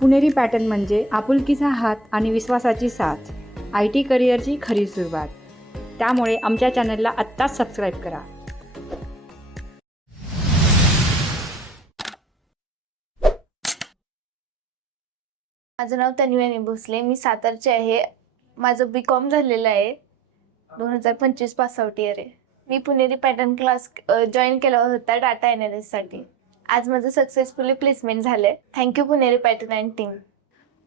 पुणेरी pattern म्हणजे आपुलकीचा हात आणि विश्वासाची साथ, IT करिअरची खरी सुरुवात. त्यामुळे आमच्या चॅनलला आत्ताच सबस्क्राईब करा. माझं नाव तन्वी भोसले. मी सातारचे आहे. माझं BCom झालेलं आहे. 2025 पासआउट इयर आहे. मी पुणेरी पॅटर्न क्लास जॉईन केला होता डाटा ॲनालिस्टसाठी. आज माझं सक्सेसफुली प्लेसमेंट झालंय. Thank you Puneri pattern and team.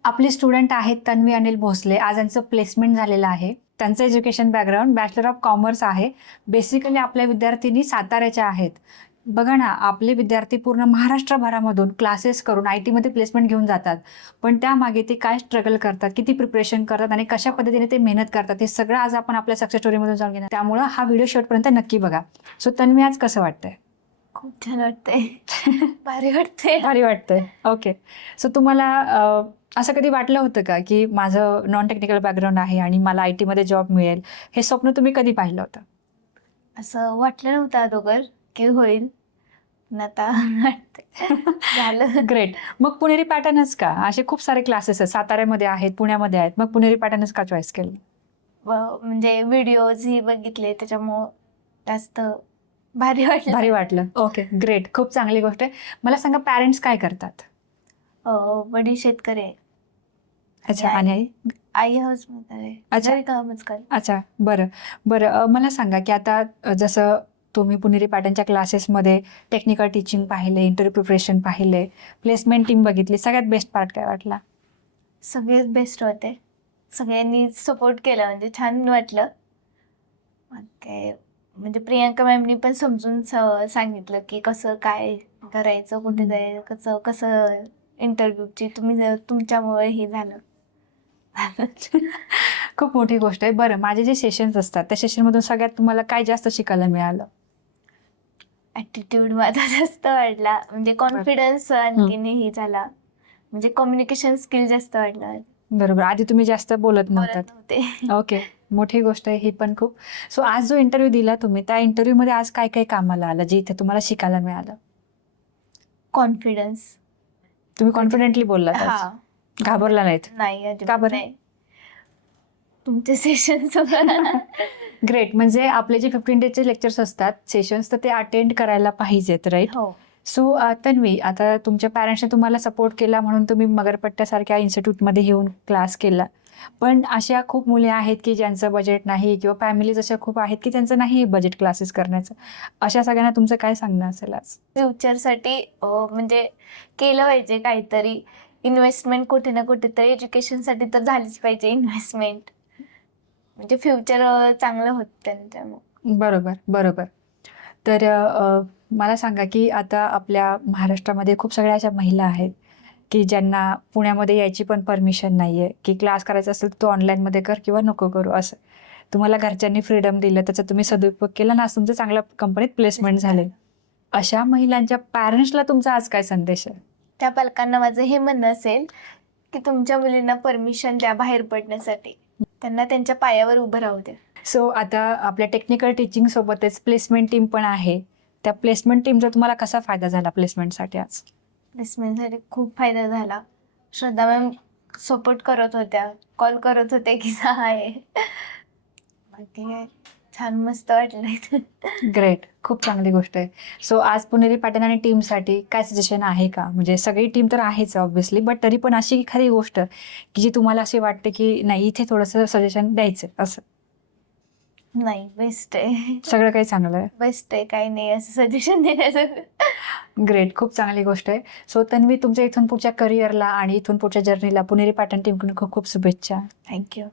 आपले स्टुडंट आहेत तन्वी अनिल भोसले. आज यांचं प्लेसमेंट झालेलं आहे. त्यांचं education background bachelor of commerce आहे. बेसिकली आपल्या विद्यार्थिनी साताऱ्याच्या आहेत. बघा ना, आपले विद्यार्थी पूर्ण महाराष्ट्रभरामधून क्लासेस करून IT मध्ये प्लेसमेंट घेऊन जातात. पण त्यामागे ते काय स्ट्रगल करतात, किती प्रिपरेशन करतात आणि कशा पद्धतीने ते मेहनत करतात, हे सगळं आज आपण आपल्या सक्सेस स्टोरीमधून जाऊन घेणार. त्यामुळं हा व्हिडिओ शेवटपर्यंत नक्की बघा. सो तन्वी, आज कसं वाटतंय? खूप छान वाटतंय. भारी वाटतंय. भारी वाटतंय. ओके. सो तुम्हाला असं कधी वाटलं होतं का की माझं नॉन टेक्निकल बॅकग्राऊंड आहे आणि मला IT मध्ये जॉब मिळेल, हे स्वप्न तुम्ही कधी पाहिलं होतं? असं वाटलं नव्हतं अगोदर की होईल, पण आता वाटतंय. झालं. ग्रेट. मग पुणेरी पॅटर्नच का? असे खूप सारे क्लासेस आहेत, साताऱ्यामध्ये आहेत, पुण्यामध्ये आहेत. मग पुणेरी पॅटर्नच का चॉईस केलं? म्हणजे व्हिडिओज ही बघितले, त्याच्यामुळं जास्त भारी वाटलं. भारी वाटलं. Okay, great. खूप चांगली गोष्ट आहे. मला सांगा, पॅरेंट्स काय करतात? वडील शेतकरी आहे. अच्छा. आणि आई? आई हाऊस मध्ये अच्छा. घरी कामच कर. अच्छा, बरं बरं. मला सांगा की आता जसं तुम्ही पुणेरी पॅटर्नच्या क्लासेसमध्ये टेक्निकल टीचिंग पाहिले, इंटरव्ह्यू प्रिपरेशन पाहिले, प्लेसमेंट टीम बघितली, सगळ्यात बेस्ट पार्ट काय वाटला? सगळेच बेस्ट होते. सगळ्यांनी सपोर्ट केला, म्हणजे छान वाटलं. मग काय, म्हणजे प्रियांका मॅमनी पण समजून सांगितलं की कसं काय करायचं, कुठे जायचं, कसं कसं इंटरव्ह्यूची तुमच्यामुळे हे झालं. खूप मोठी गोष्ट आहे. बरं, माझे जे सेशन्स असतात त्या सेशनमधून सगळ्यात तुम्हाला काय जास्त शिकायला मिळालं? ॲटिट्यूड माझा जास्त वाढला, म्हणजे कॉन्फिडन्स आणखीन हे झाला, म्हणजे कम्युनिकेशन स्किल जास्त वाढला. बरोबर. आधी तुम्ही जास्त बोलत नव्हते. ओके, मोठी गोष्ट आहे ही पण खूप. सो आज जो इंटरव्ह्यू दिला तुम्ही, त्या इंटरव्ह्यूमध्ये आज काय काय कामाला आलं, जे इथे तुम्हाला शिकायला मिळालं? कॉन्फिडन्स. तुम्ही कॉन्फिडेंटली बोललात आज? हा. घाबरला नाहीत? नाही, का अजिबात बरं? नाही. तुमचे सेशन ग्रेट. म्हणजे आपले जे 15 डेजचे लेक्चर्स असतात, सेशन्स, तर ते अटेंड करायला पाहिजेत, राईट? हो. सो तन्वी, आता तुमच्या पॅरेंट्सने तुम्हाला सपोर्ट केला म्हणून तुम्ही मगरपट्ट्यासारख्या इन्स्टिट्यूटमध्ये येऊन क्लास केला. पण अशा खूप मुली आहेत की ज्यांचं बजेट नाही, किंवा फॅमिलीज अशा खूप आहेत की त्यांचं नाही बजेट क्लासेस करण्याचं. अशा सगळ्यांना तुमचं काय सांगणं असेल आज? फ्युचरसाठी म्हणजे केलं पाहिजे काहीतरी. इन्व्हेस्टमेंट कुठे ना कुठेतरी एज्युकेशनसाठी तर झालीच पाहिजे इन्व्हेस्टमेंट. म्हणजे फ्युचर चांगलं होतं त्यांच्यामुळे. बरोबर बरोबर. तर मला सांगा की आता आपल्या महाराष्ट्रामध्ये खूप सगळ्या अशा महिला आहेत की ज्यांना पुण्यामध्ये यायची पण परमिशन नाही आहे, की क्लास करायचा असेल तर तो ऑनलाईनमध्ये कर किंवा नको करू असं. तुम्हाला घरच्यांनी फ्रीडम दिलं, त्याचा तुम्ही सदुपयोग केला ना, आज तुमचं चांगल्या कंपनीत प्लेसमेंट झाले. अशा महिलांच्या पॅरेंट्सला तुमचा आज काय संदेश आहे? त्या पालकांना माझं हे म्हणणं असेल की तुमच्या मुलींना परमिशन द्या बाहेर पडण्यासाठी. त्यांना त्यांच्या पायावर उभं राहू द्या. सो आता आपल्या टेक्निकल टीचिंग सोबतच प्लेसमेंट टीम पण आहे. त्या प्लेसमेंट टीमचा तुम्हाला कसा फायदा झाला प्लेसमेंटसाठी आज? प्लेसमेंटसाठी खूप फायदा झाला. श्रद्धा मॅम सपोर्ट करत होत्या, कॉल करत होते की आहे. बाकी काय, छान मस्त वाटलं. ग्रेट. खूप चांगली गोष्ट आहे. सो आज पुणेरी पॅटर्न आणि टीमसाठी काय सजेशन आहे का? म्हणजे सगळी टीम तर आहेच ऑब्व्हियसली, बट तरी पण अशी एखादी गोष्ट की जी तुम्हाला असे वाटते की नाही, इथे थोडंसं सजेशन द्यायचं असं? नाही, बेस्ट आहे. सगळं काही चांगलं आहे? बेस्ट आहे, काही नाही असं सजेशन देण्याचं. ग्रेट. खूप चांगली गोष्ट आहे. सो तन्वी, तुमच्या इथून पुढच्या करिअरला आणि इथून पुढच्या जर्नीला पुणेरी पॅटर्न टीमकडून खूप खूप शुभेच्छा. थँक्यू.